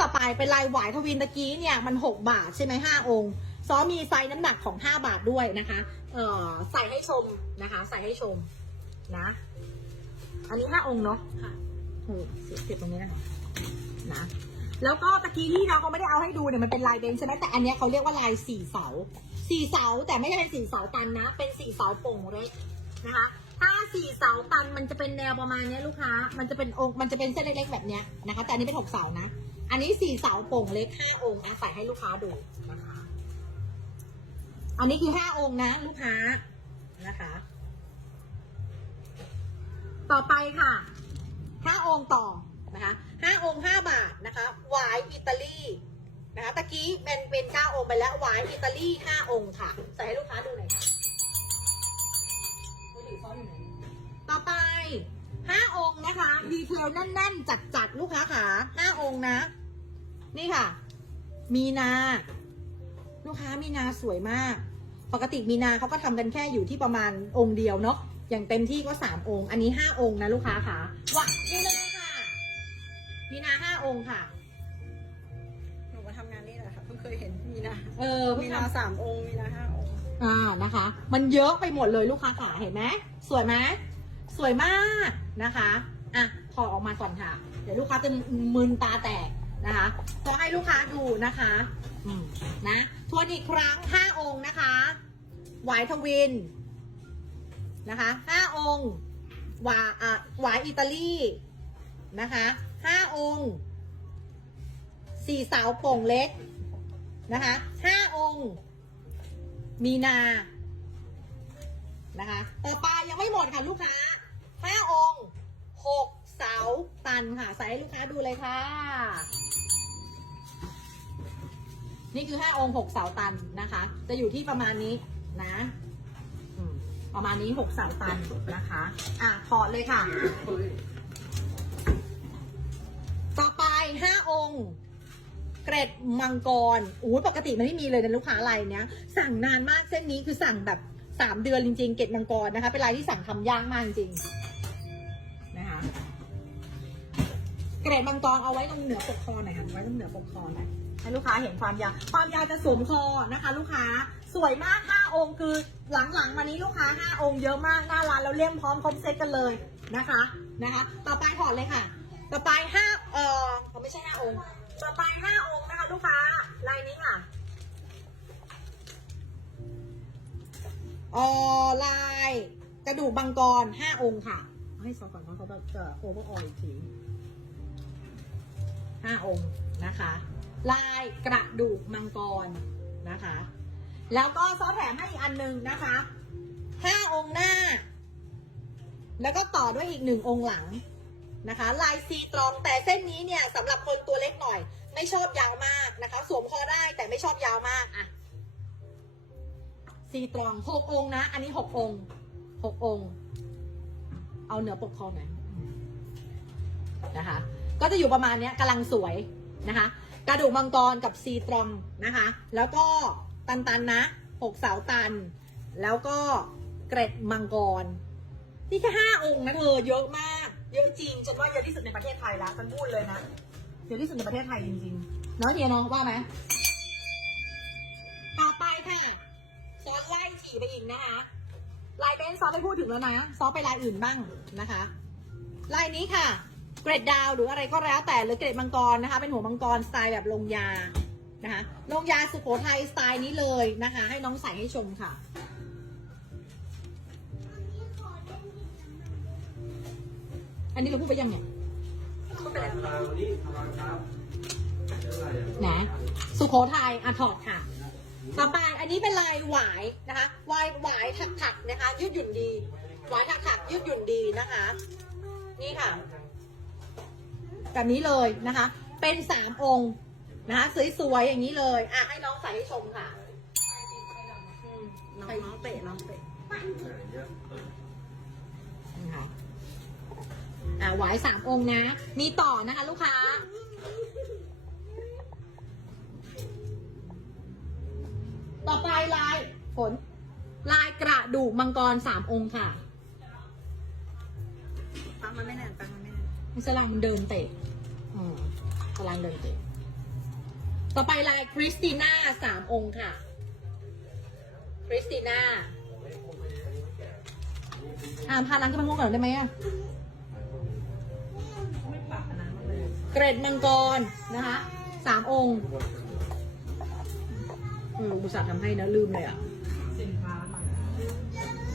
ต่อไปเป็นลายหวายทวินตะกี้เนี่ยมัน 6 บาทใช่ไหมห้าองค์ซ้อมีไซส์น้ำหนักของ 5 บาทด้วยนะคะ เอ่อใส่ให้ชมนะคะ ใส่ให้ชมนะ อันนี้ 5 องค์เนาะค่ะเออเสียบเสียบตรงนี้นะคะนะ แล้วก็ตะกี้ที่เราเขาไม่ได้เอาให้ดูเนี่ยมันเป็นลายเบนใช่ไหมแต่อันเนี้ยเขาเรียกว่าลายสี่เสาสี่เสาแต่ไม่ใช่เป็นสี่เสาตันนะ เป็นสี่เสาโป่งเล็กนะคะ ถ้าสี่เสาตันมันจะเป็นแนวประมาณเนี้ยลูกค้า มันจะเป็นองค์มันจะเป็นเส้นเล็กๆแบบเนี้ยนะคะ แต่อันนี้เป็นหกเสานะ อันนี้สี่เสาโป่งเล็กห้าองค์อะใส่ให้ลูกค้าดูนะคะ อันนี้คือห้าองค์นะ ลูกค้านะคะ ต่อไปค่ะห้าองค์ต่อนะคะห้าองค์ห้าบาทนะคะวายอิตาลีนะคะตะกี้เป็นเป็นเก้าองค์ไปแล้ววายอิตาลีห้าองค์ค่ะ ใส่ให้ลูกค้าดูหน่อยค่ะต่อไปห้าองค์นะคะ ดีเทลแน่นๆ จัดๆ ลูกค้าขาห้าองค์นะ นี่ค่ะ มีนา ลูกค้ามีนาสวยมาก ปกติมีนาเขาก็ทำกันแค่อยู่ที่ประมาณองค์เดียวเนาะอย่างเต็มที่ก็สามองค์ อันนี้ห้าองค์นะลูกค้าค่ะวะนี่เลยค่ะ มีนาห้าองค์ค่ะหนูมาทำงานนี่แหละค่ะเพิ่งเคยเห็นมีนาเออมีนาสามองค์มีนาห้าองค์อ่านะคะ มันเยอะไปหมดเลยลูกค้าขาเห็นไหมสวยไหมสวยมากนะคะอะถอดออกมาก่อนค่ะ เดี๋ยวลูกค้าจะมึนตาแตก นะคะก็ให้ลูกค้าดูนะคะนะทวนอีกครั้งห้าองค์นะคะหวายทวินนะคะห้าองค์หวาอะหวายอิตาลีนะคะห้าองค์สี่สาวโป่งเล็กนะคะห้าองค์ มีนานะคะต่อไปยังไม่หมดค่ะลูกค้าห้าองค์หก เสาตันค่ะ ใส่ให้ลูกค้าดูเลยค่ะ นี่คือห้าองค์หกเสาตันนะคะ จะอยู่ที่ประมาณนี้นะประมาณนี้หกเสาตันนะคะ อะถอดเลยค่ะ ต่อไปห้าองค์เกรดมังกรอู้ปกติมันไม่มีเลยนะลูกค้ารายเนี้ย สั่งนานมากเส้นนี้คือสั่งแบบสามเดือนจริงๆ เกรดมังกรนะคะ เป็นลายที่สั่งทำยากมากจริงนะคะ เกรดมังกรเอาไว้ตรงเหนือปกคอหน่อยค่ะไว้ตรงเหนือปกคอหน่อยให้ลูกค้าเห็นความยาว ความยาวจะสวมคอนะคะ ลูกค้าสวยมากห้าองค์คือหลังๆมานี้ลูกค้าห้าองค์เยอะมากหน้าร้านเราเลี่ยมพร้อมครบเซตกันเลยนะคะนะคะ ต่อไปถอดเลยค่ะ ต่อไปห้าเออไม่ใช่ห้าองค์ ต่อไปห้าองค์นะคะ ลูกค้าลายนี้ค่ะเออลายกระดูกบังกรห้าองค์ค่ะ ให้ซอก่อนเพราะเขาแบบจะโอเวอร์ออลอีกที ห้าองค์นะคะ ลายกระดูกมังกรนะคะ แล้วก็ซอสแถมให้อีกอันหนึ่งนะคะห้าองค์หน้า แล้วก็ต่อด้วยอีกหนึ่งองค์หลังนะคะ ลายซีตรองแต่เส้นนี้เนี่ยสำหรับคนตัวเล็กหน่อย ไม่ชอบยาวมากนะคะ สวมคอได้แต่ไม่ชอบยาวมากอะซีตรองหกองนะ อันนี้หกองหกอง เอาเหนือปกคอหน่อยนะคะ ก็จะอยู่ประมาณนี้กำลังสวยนะคะ กระดูกมังกรกับซีตรองนะคะ แล้วก็ตันตันนะหกเสาตัน แล้วก็เกร็ดมังกร นี่แค่ห้าองค์นะเธอเยอะมาก เยอะจริงฉันว่าเยอะที่สุดในประเทศไทยแล้วฉันพูดเลยนะเยอะที่สุดในประเทศไทยจริงๆเนาะเฮียเนาะว่าไหมต่อไปค่ะซอนไล่ถี่ไปอีกนะคะลายเบนซอฟไปพูดถึงแล้วนะซอฟไปลายอื่นบ้างนะคะลายนี้ค่ะ เกรดดาวหรืออะไรก็แล้วแต่หรือเกรดมังกรนะคะ เป็นหัวมังกรสไตล์แบบลงยานะคะลงยาสุโขทัยสไตล์นี้เลยนะคะ ให้น้องใส่ให้ชมค่ะอันนี้เราพูดไปยังไงพูดไปแล้วนะสุโขทัยอะถอดค่ะ ต่อไปอันนี้เป็นลายหวายนะคะวายหวายถักถักๆนะคะ ยืดหยุ่นดี หวายถักถักๆยืดหยุ่นดีนะคะ นี่ค่ะ แบบนี้เลยนะคะ เป็นสามองค์นะคะสวยๆอย่างนี้เลยอะให้น้องใส่ให้ชมค่ะอืมน้องน้องเตะน้องเตะนะคะอะหวายสามองค์นะ มีต่อนะคะ ลูกค้าต่อไปลายฝนลายกระดูกมังกรสามองค์ค่ะปังมันไม่แน่นปังมันไม่แน่นมัน สลังมันเดินเตะอืมสลังเดินเตะ ต่อไปลายคริสติน่าสามองค์ค่ะ คริสติน่าอ่านพานังก็มันง่วงก่อนได้ไหมอะไม่ปรับอันนั้นเลยเกรดมังกรนะคะสามองค์เอออุตส่าห์ทำให้นะลืมเลยอะสินค้ามา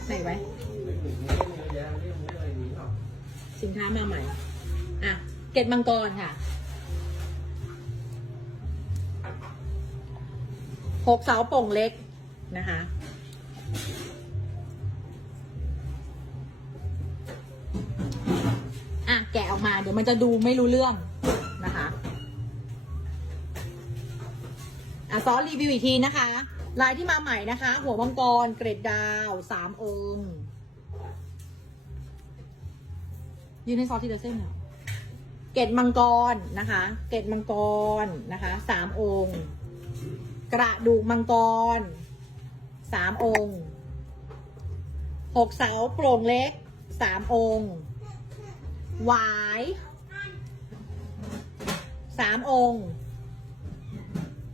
ไหนไว้ สินค้ามาใหม่ อะ เกตมังกรค่ะหกเสาโป่งเล็กนะคะอะแกะออกมาเดี๋ยวมันจะดูไม่รู้เรื่องนะคะอะซอสรีวิวอีกทีนะคะ ลายที่มาใหม่นะคะ หัวมังกรเกรดดาวสามองค์ยืนให้ซอสทีละเส้นเหรอ เกตมังกรนะคะ เกตมังกรนะคะสามองค์ กระดูกมังกรสามองค์หกเสาโปร่งเล็กสามองค์หวายสามองค์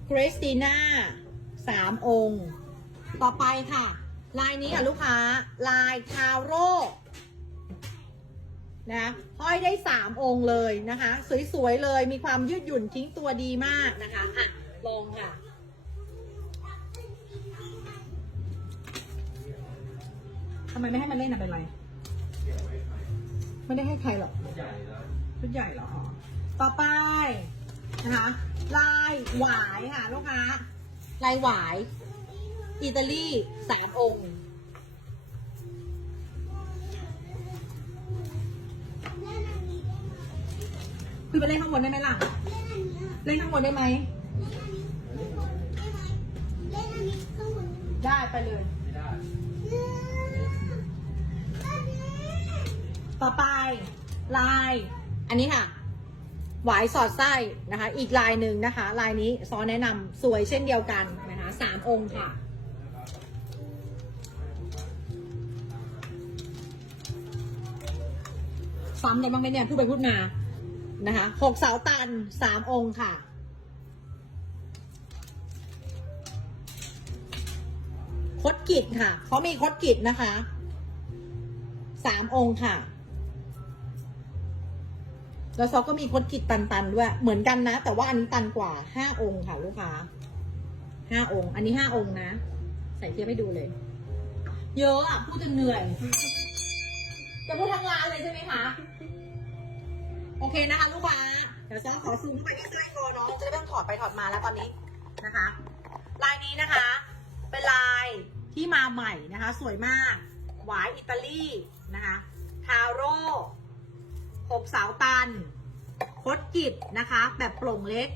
คริสติน่าสามองค์ ต่อไปค่ะ ลายนี้ค่ะลูกค้า ลายคาโร่ นะห้อยได้สามองค์เลยนะคะ สวยๆเลยมีความยืดหยุ่นทิ้งตัวดีมากนะคะอะลองค่ะ ทำไมไม่ให้มันเล่นอะเป็นไร ไม่ได้ให้ใครหรอกชุดใหญ่เหรออ๋อต่อไปนะคะ ลายหวายค่ะลูกค้าลายหวาย อิตาลีสามองค์ คือไปเล่นข้างบนได้ไหมล่ะ เล่นข้างบนได้ไหม ได้ไปเลยต่อไปลาย อันนี้ค่ะ หวายสอดไส้นะคะ อีกลายหนึ่งนะคะ ลายนี้ซอแนะนำสวยเช่นเดียวกันนะคะสามองค์ค่ะ ซ้ำกันบ้างไหมเนี่ยพูดไปพูดมา นะคะหกเสาตันสามองค์ค่ะ คดกิจค่ะเขามีคดกิจนะคะสามองค์ค่ะ แล้วซอก็มีคดกิจตันๆด้วย เหมือนกันนะ แต่ว่าอันนี้ตันกว่าห้าองค์ค่ะ ลูกค้าห้าองค์ อันนี้ห้าองค์นะ ใส่เทียบให้ดูเลย เยอะอะพูดจนเหนื่อย จะพูดทั้งร้านเลยใช่ไหมคะ โอเคนะคะลูกค้า เดี๋ยวซอขอซูมเข้าไปที่สร้อยคอน้องจะได้ไม่ต้องถอดไปถอดมาแล้วตอนนี้นะคะ ลายนี้นะคะ เป็นลายที่มาใหม่นะคะ สวยมาก หวายอิตาลีนะคะทาโร่หกสาวตัน คดกิจนะคะ แบบโปร่งเล็ก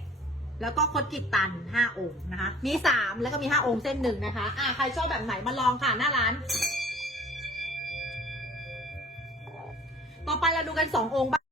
แล้วก็คดกิจตันห้าองค์นะคะ มีสามแล้วก็มีห้าองค์เส้นหนึ่งนะคะอ่าใครชอบแบบไหนมาลองค่ะ หน้าร้าน ต่อไปเราดูกันสององค์บ้าง